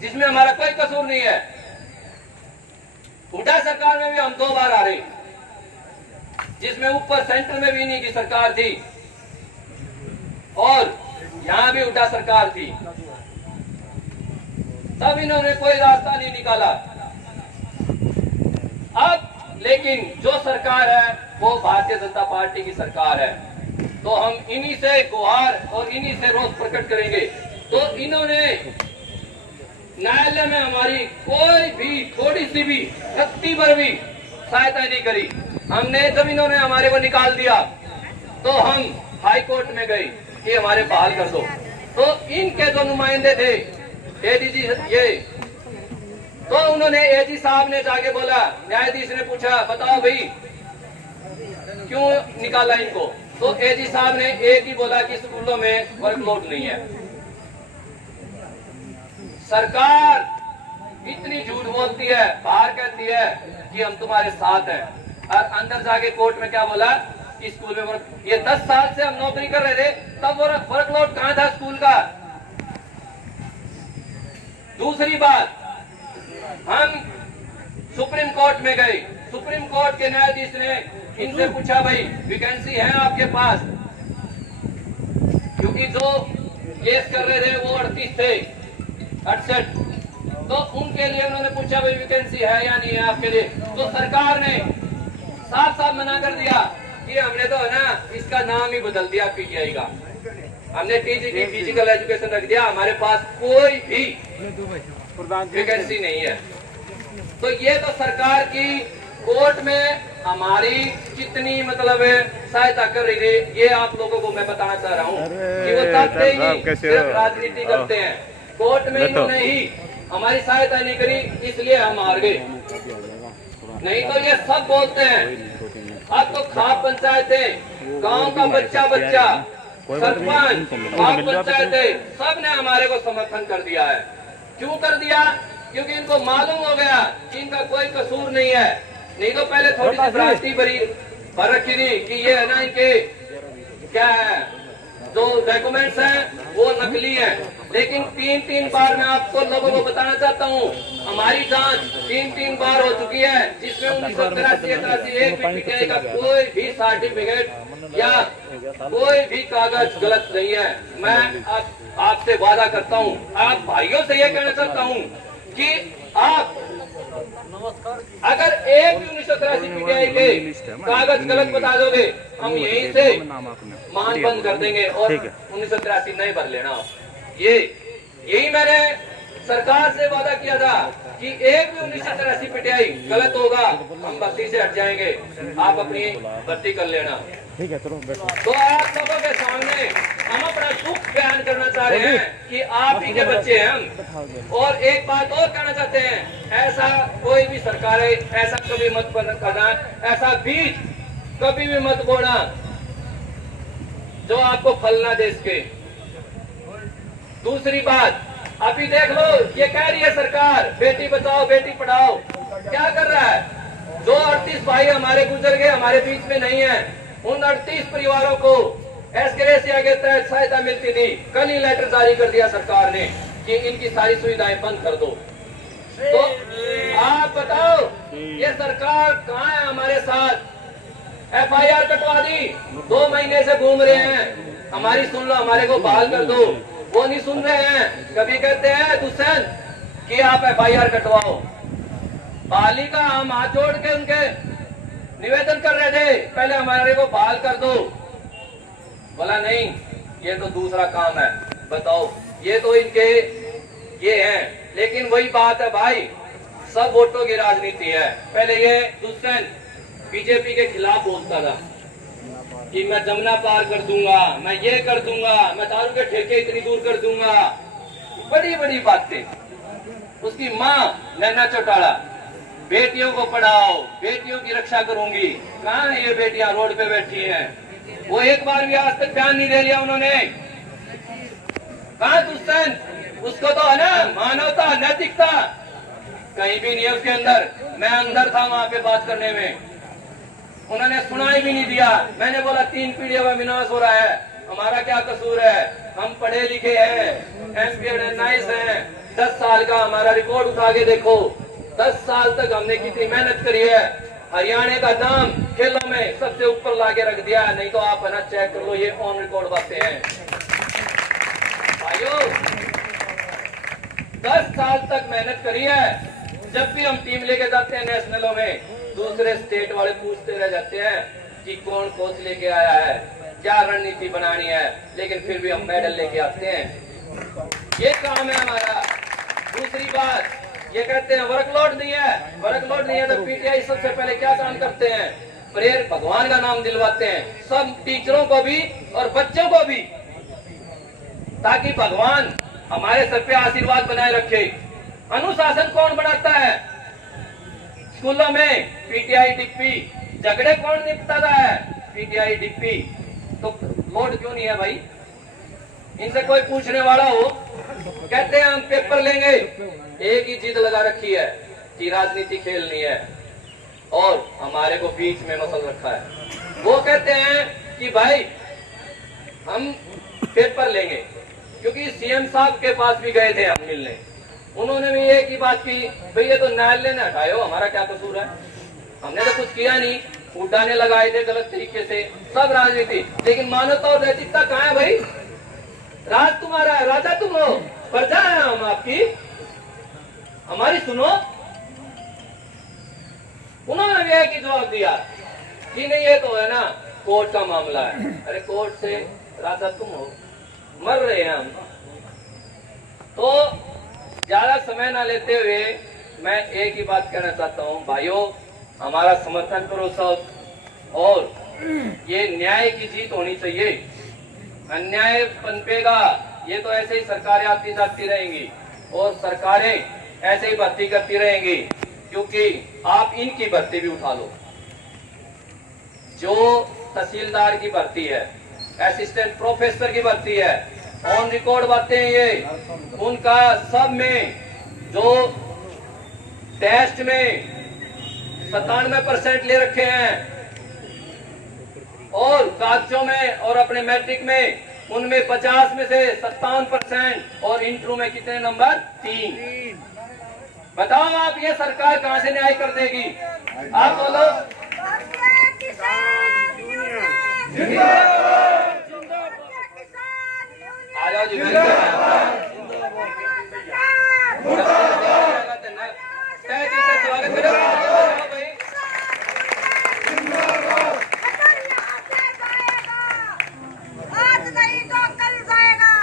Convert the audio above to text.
जिसमें हमारा कोई कसूर नहीं है। हुड्डा सरकार में भी हम 2 बार आ रहे, जिसमें ऊपर सेंटर में भी इन्हीं की सरकार थी और यहां भी हुड्डा सरकार थी, तब इन्होंने कोई रास्ता नहीं निकाला। अब लेकिन जो सरकार है वो भारतीय जनता पार्टी की सरकार है, तो हम इन्हीं से गुहार और इन्हीं से रोष प्रकट करेंगे। तो इन्होंने न्यायालय में हमारी कोई भी थोड़ी सी भी शक्ति पर भी सहायता नहीं करी। हमने जब इन्होंने हमारे को निकाल दिया तो हम हाई कोर्ट में गए कि हमारे बहाल कर दो। तो इनके जो नुमाइंदे थे एडीजी ये, तो उन्होंने एजी साहब ने जाके बोला, न्यायाधीश ने पूछा बताओ भाई क्यों निकाला इनको, तो एजी साहब ने एक ही बोला कि स्कूलों में वर्कलोड नहीं है। सरकार इतनी झूठ बोलती है, बाहर कहती है कि हम तुम्हारे साथ हैं, और अंदर जाके कोर्ट में क्या बोला कि स्कूल में ये 10 साल से हम नौकरी कर रहे थे, तब वर्कलोड कहां था स्कूल का। दूसरी बात, हम सुप्रीम कोर्ट में गए, सुप्रीम कोर्ट के न्यायाधीश ने इनसे पूछा भाई वैकेंसी है आपके पास, क्योंकि जो केस कर रहे थे वो 38 थे 68, तो उनके लिए उन्होंने पूछा भाई वैकेंसी है या नहीं है आपके लिए। तो सरकार ने साफ साफ मना कर दिया कि हमने तो है ना इसका नाम ही बदल दिया पीटीआई का, हमने टीजीटी फिजिकल एजुकेशन रख दिया, हमारे पास कोई भी वैकेंसी नहीं है। तो ये तो सरकार की कोर्ट में हमारी कितनी मतलब सहायता कर रही थी, ये आप लोगों को मैं बताना चाह रहा हूँ कि वो चाहते ही सिर्फ राजनीति करते हैं। कोर्ट में इन्होंने ही हमारी सहायता नहीं करी, इसलिए हम हार गए। नहीं तो ये सब बोलते हैं, अब तो खाप पंचायतें, गांव का बच्चा बच्चा, सरपंच, खाप पंचायतें, सब ने हमारे को समर्थन कर दिया है। क्यों कर दिया? क्योंकि इनको मालूम हो गया कि इनका कोई कसूर नहीं है। नहीं तो पहले थोड़ी सी भ्रांति भर रखी थी कि ये है ना इनके क्या है जो डॉक्यूमेंट्स हैं वो नकली हैं, लेकिन 3 बार मैं आपको लोगों को बताना चाहता हूँ, हमारी जांच 3 बार हो चुकी है, जिसमें 1983 एक भी पीटीआई का कोई भी सर्टिफिकेट या कोई भी कागज गलत नहीं है। मैं आपसे वादा करता हूँ, आप भाइयों से ये कहना चाहता हूँ कि आप अगर एक भी 1983 पीटीआई के कागज गलत बता दोगे, हम यहीं से मान बंद कर देंगे और 1983 नहीं भर लेना। यही मैंने सरकार से वादा किया था कि एक भी 1983 पीटीआई गलत होगा हम भर्ती से हट जाएंगे, आप अपनी भर्ती कर लेना। ठीक है, चलो बैठो। तो आप लोगों के सामने हम अपना दुख बयान करना चाह रहे हैं कि आप ही के बच्चे हैं हम। और एक बात और कहना चाहते हैं, ऐसा कोई भी सरकार है ऐसा कभी मत करना, ऐसा बीज कभी भी मत बोना जो आपको फल ना दे सके। दूसरी बात, अभी देख लो ये कह रही है सरकार बेटी बचाओ बेटी पढ़ाओ, क्या कर रहा है? जो 38 भाई हमारे गुजर गए, हमारे बीच में नहीं है, उन 38 परिवारों को एसग्रेसिया के तहत सहायता मिलती थी। कल ही लेटर जारी कर दिया सरकार ने कि इनकी सारी सुविधाएं बंद कर दो। तो आप बताओ ये सरकार कहाँ है हमारे साथ? FIR कटवा दी, 2 महीने से घूम रहे हैं, हमारी सुन लो, हमारे को बहाल कर दो, वो नहीं सुन रहे हैं। कभी कहते हैं दुष्यंत कि आप FIR कटवाओ, बहाली का हम हाथ जोड़ के उनके निवेदन कर रहे थे पहले हमारे को बहाल कर दो, बोला नहीं ये तो दूसरा काम है। बताओ, ये तो इनके ये हैं। लेकिन वही बात है भाई, सब वोटों की राजनीति है। पहले ये दुष्यंत बीजेपी के खिलाफ बोलता था कि मैं जमुना पार कर दूंगा, मैं ये कर दूंगा, मैं दारू के ठेके इतनी दूर कर दूंगा, बड़ी बड़ी बातें। उसकी माँ नैना चौटाला, बेटियों को पढ़ाओ, बेटियों की रक्षा करूंगी, कहाँ है ये बेटियां? रोड पे बैठी हैं। वो एक बार भी आज तक ध्यान नहीं दे लिया उन्होंने। कहाँ दुष्यंत? उसको तो है ना मानवता नैतिकता कहीं भी नहीं है उसके अंदर। मैं अंदर था वहां पे बात करने में, उन्होंने सुनाई भी नहीं दिया। मैंने बोला 3 पीढ़ियों में विनाश हो रहा है, हमारा क्या कसूर है? हम पढ़े लिखे हैं, एमपीएड नाइस हैं। 10 साल का हमारा रिकॉर्ड उठा के देखो, 10 साल तक हमने कितनी मेहनत करी है। हरियाणा का नाम खेलों में सबसे ऊपर लाके रख दिया। नहीं तो आप है ना चेक कर लो, ये ऑन रिकॉर्ड बातें हैं भाइयों। 10 साल तक मेहनत करी है। जब भी हम टीम लेके जाते हैं नेशनलों में, दूसरे स्टेट वाले पूछते रह जाते हैं कि कौन कोच लेके आया है, क्या रणनीति बनानी है, लेकिन फिर भी हम मेडल लेके आते हैं। ये काम है हमारा। दूसरी बात, ये कहते हैं वर्कलोड नहीं है, वर्कलोड नहीं है तो पीटीआई सबसे पहले क्या काम करते हैं, प्रेयर भगवान का नाम दिलवाते हैं सब टीचरों को भी और बच्चों को भी, ताकि भगवान हमारे सर पे आशीर्वाद बनाए रखे। अनुशासन कौन बनाता है स्कूलों में? PTI DP. झगड़े कौन निपटाता है? PTI DP. तो लोड क्यों नहीं है भाई? इनसे कोई पूछने वाला हो, कहते हैं हम पेपर लेंगे, एक ही जिद लगा रखी है कि राजनीति खेलनी है और हमारे को बीच में मसल रखा है। वो कहते हैं कि भाई हम पेपर लेंगे, क्योंकि सीएम साहब के पास भी गए थे हम मिलने, उन्होंने भी एक ही बात की, भाई ये तो न्यायालय ने हटाओ, हमारा क्या कसूर है, हमने तो कुछ किया नहीं, उड़ाने लगाए थे गलत तरीके से, सब राजनीति। लेकिन मानवता और नैतिकता कहाँ है भाई? राज तुम्हारा है, राजा तुम हो, प्रजा है हम आपकी, हमारी सुनो। उन्होंने भी एक ही जवाब दिया कि नहीं ये तो है ना कोर्ट का मामला है। अरे कोर्ट से राजा तुम हो, मर रहे हैं हम। तो ज्यादा समय ना लेते हुए मैं एक ही बात कहना चाहता हूँ, भाइयों हमारा समर्थन करो सब, और ये न्याय की जीत होनी चाहिए। अन्याय पनपेगा, ये तो ऐसे ही सरकारें आती जाती रहेंगी और सरकारें ऐसे ही भर्ती करती रहेंगी, क्योंकि आप इनकी भर्ती भी उठा लो। जो तहसीलदार की भर्ती है, असिस्टेंट प्रोफेसर की भर्ती है, ऑन रिकॉर्ड बातें ये, उनका सब में जो टेस्ट में 97% ले रखे हैं और कागजों में और अपने मैट्रिक में उनमें 50 में से 57% और इंटरव्यू में कितने नंबर? 3। बताओ आप ये सरकार कहां से न्याय कर देगी? आप बोलो। आ जाओ जी, स्वागत करो भाई। आज नहीं तो कल जाएगा।